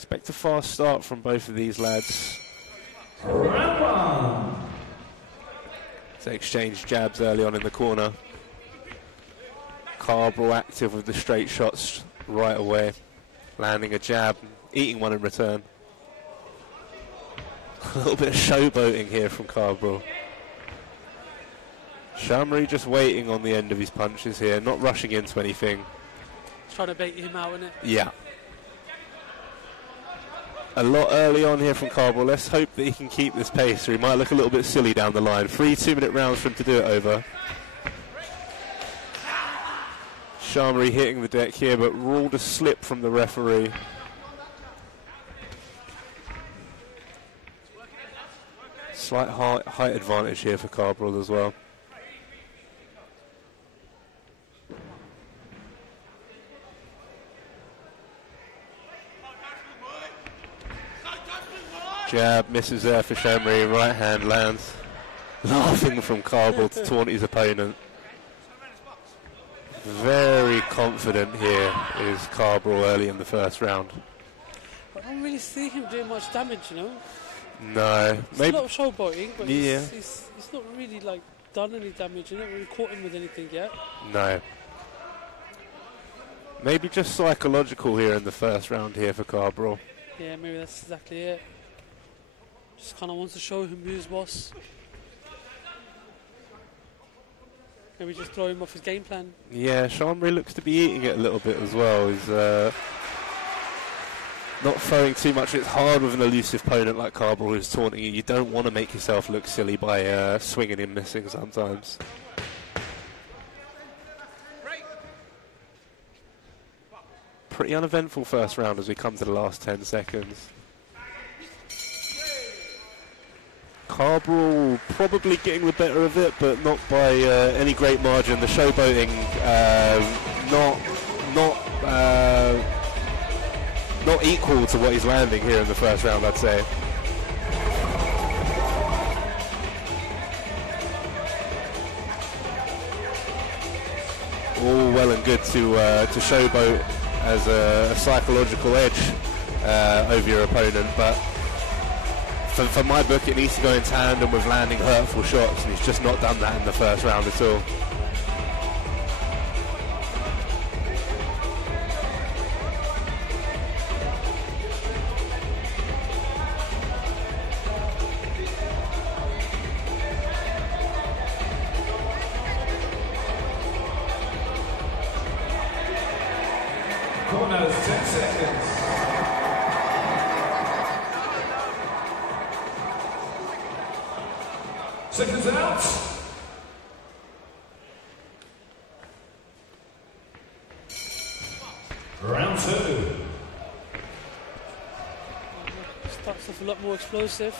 Expect a fast start from both of these lads. They exchange jabs early on in the corner. CARB all active with the straight shots right away, landing a jab, eating one in return. A little bit of showboating here from CARB. Shamri just waiting on the end of his punches here, not rushing into anything. Trying to bait him out, isn't it? Yeah. A lot early on here from CARB. Let's hope that he can keep this pace, or he might look a little bit silly down the line. 3 2-minute rounds for him to do it over. Shamri hitting the deck here, but ruled a slip from the referee. Slight height advantage here for CARB as well. Jab misses there for Shamri, right hand lands. Laughing from CARB to taunt his opponent. Very confident here is CARB early in the first round. I don't really see him doing much damage, you know. No. It's a lot of showboating, but yeah. he's not really like done any damage. You're not really caught him with anything yet. No. Maybe just psychological here in the first round here for CARB. Yeah, maybe that's exactly it. Just kind of wants to show him who's boss. Maybe just throw him off his game plan. Yeah, Shamri looks to be eating it a little bit as well. He's not throwing too much. It's hard with an elusive opponent like CARB who's taunting you. You don't want to make yourself look silly by swinging and missing sometimes. Pretty uneventful first round as we come to the last 10 seconds. CARB probably getting the better of it, but not by any great margin. The showboating not equal to what he's landing here in the first round, I'd say. All well and good to showboat as a psychological edge over your opponent, but for my book, it needs to go in tandem with landing hurtful shots, and he's just not done that in the first round at all. Corners, 10 seconds. Seconds out. Round 2. Starts off a lot more explosive.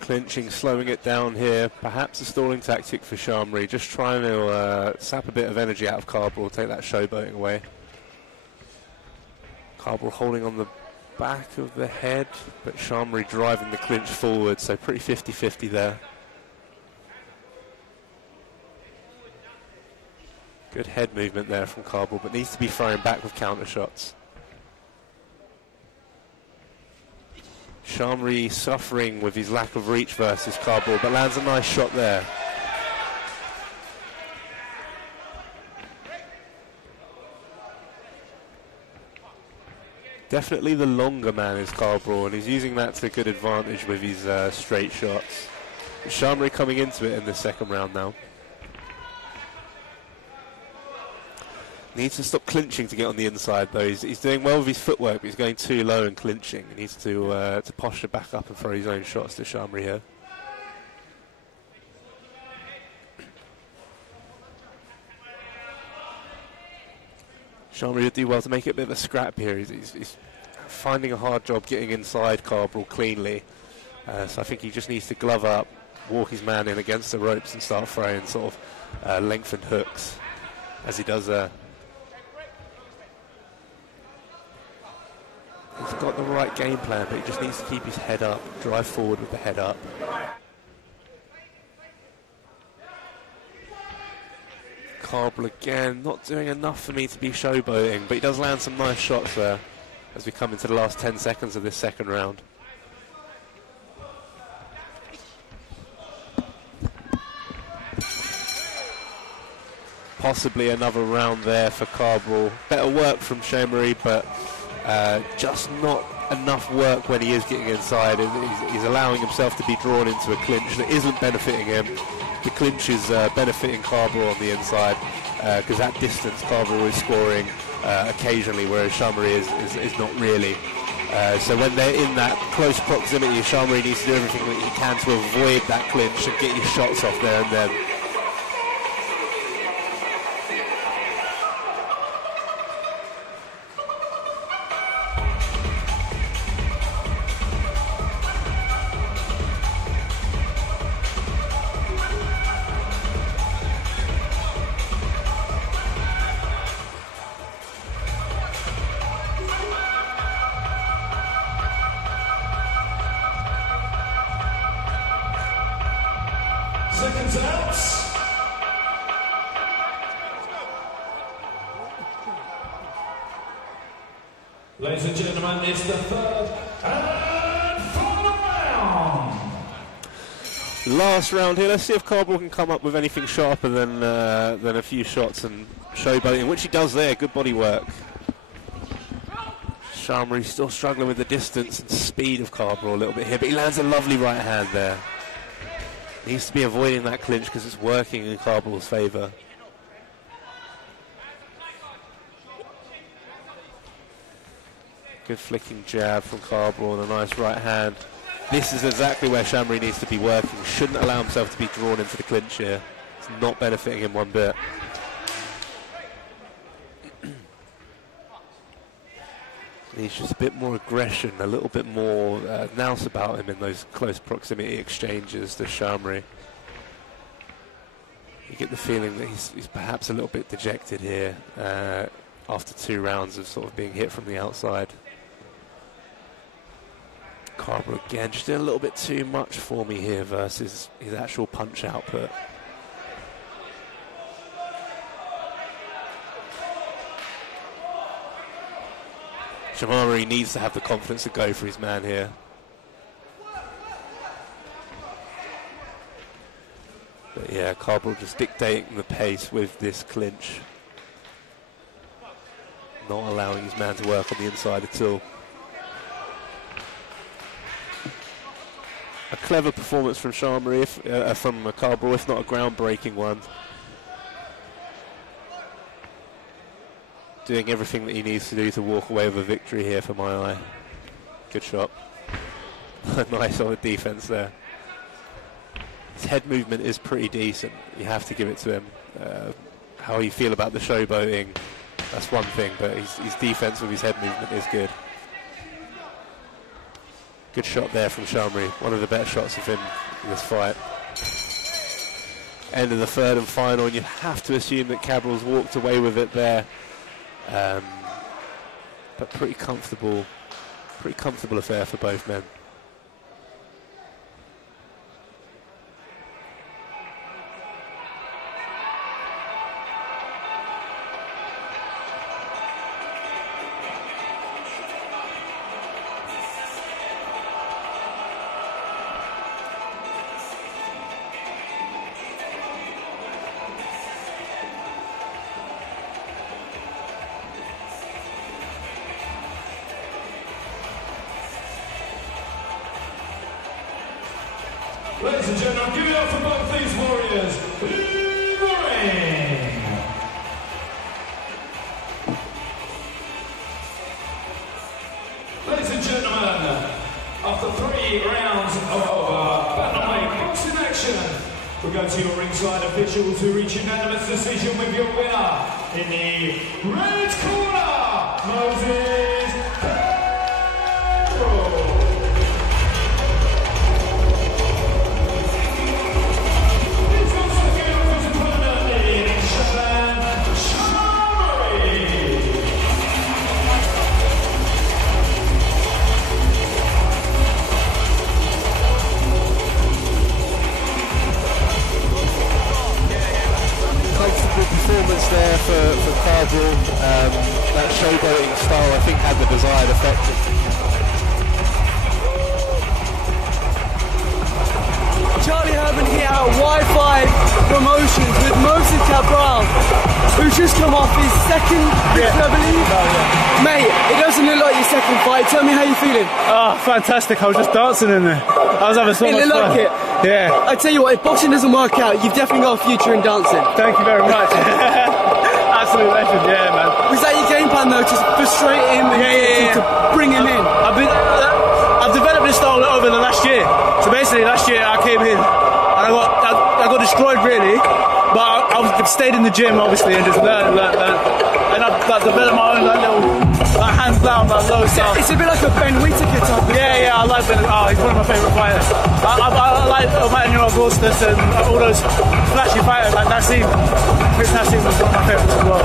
Clinching, slowing it down here. Perhaps a stalling tactic for Shamri, just trying to sap a bit of energy out of CARB, take that showboating away. CARB holding on the back of the head, but Shamri driving the clinch forward, so pretty 50-50 there. Good head movement there from CARB, but needs to be throwing back with counter shots. Shamri suffering with his lack of reach versus CARB, but lands a nice shot there. Definitely the longer man is CARB, and he's using that to good advantage with his straight shots. Shamri coming into it in the second round now. Needs to stop clinching to get on the inside though. He's doing well with his footwork, but he's going too low and clinching. He needs to posture back up and throw his own shots to Shamri here. Shamri would do well to make it a bit of a scrap here. He's finding a hard job getting inside CARB cleanly. So I think he just needs to glove up, walk his man in against the ropes and start throwing sort of lengthened hooks as he does there. He's got the right game plan, but he just needs to keep his head up, drive forward with the head up. CARB again, not doing enough for me to be showboating, but he does land some nice shots there as we come into the last 10 seconds of this second round. Possibly another round there for CARB. Better work from Shomari, but just not enough work when he is getting inside. He's allowing himself to be drawn into a clinch that isn't benefiting him. The clinch is benefiting CARB on the inside because that distance CARB is scoring occasionally, whereas Shomari is not really. So when they're in that close proximity, Shomari needs to do everything that he can to avoid that clinch and get his shots off there and then. Seconds out. Ladies and gentlemen, it's the third and final round. Last round here. Let's see if CARB can come up with anything sharper than a few shots and showboating, which he does there. Good body work. Shomari still struggling with the distance and speed of CARB a little bit here, but he lands a lovely right hand there. Needs to be avoiding that clinch because it's working in CARB's favour. Good flicking jab from CARB and a nice right hand. This is exactly where Shomari needs to be working. Shouldn't allow himself to be drawn into the clinch here. It's not benefiting him one bit. Needs just a bit more aggression, a little bit more nous about him in those close proximity exchanges to Shomari. You get the feeling that he's perhaps a little bit dejected here after 2 rounds of sort of being hit from the outside. CARB again, just doing a little bit too much for me here versus his actual punch output. Shomari needs to have the confidence to go for his man here. But yeah, CARB just dictating the pace with this clinch. Not allowing his man to work on the inside at all. A clever performance from Shomari, from CARB, if not a groundbreaking one. Doing everything that he needs to do to walk away with a victory here for my eye. Good shot. Nice on the defense there. His head movement is pretty decent. You have to give it to him. How you feel about the showboating, that's one thing, but his defense with his head movement is good. Good shot there from Shomari. One of the better shots of him in this fight. End of the third and final, and you have to assume that Cabral's walked away with it there. But pretty comfortable affair for both men. Ladies and gentlemen, give it up for both these warriors in the ring. Ladies and gentlemen, after 3 rounds of bantamweight boxing action, we go to your ringside officials who reach unanimous decision with your winner in the red corner, Moses Carroll. for CARB. That showboating style, I think, had the desired effect. Charlie Herman here at Y5ivpromotions with Moses Cabral, who's just come off his second victory, I believe. Oh, yeah. Mate, it doesn't look like your second fight. Tell me how you're feeling. Oh, fantastic. I was just dancing in there. I was having so much fun. It looked like it. Yeah. I tell you what, if boxing doesn't work out, you've definitely got a future in dancing. Thank you very much. Absolute legend, yeah, man. Was that your game plan though, to frustrate him and to bring him in? I've developed this style over the last year. So basically, last year I came in and I got destroyed really, but I stayed in the gym obviously and just learned. And I've developed my own little hands down, low style. It's a bit like a Ben Whittaker type. Yeah, I like Ben. Oh, he's one of my favourite fighters. I like Manuel Augustus and all those flashy fighters like Nassim. Chris Nassim was one of my favourites as well.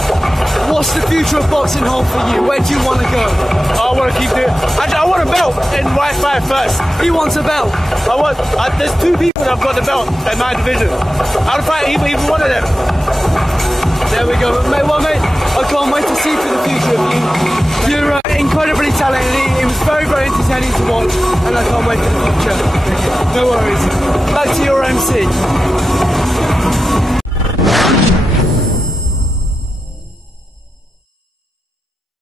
What's the future of boxing hold for you? Where do you want to go? I want to keep doing. I want a belt in Y5 first. He wants a belt. There's 2 people that have got the belt in my division. I'll fight even one of them. There we go, mate. Well, mate, I can't wait to see for the future of you. You're incredibly talented. It was very, very entertaining to watch, and I can't wait for the future.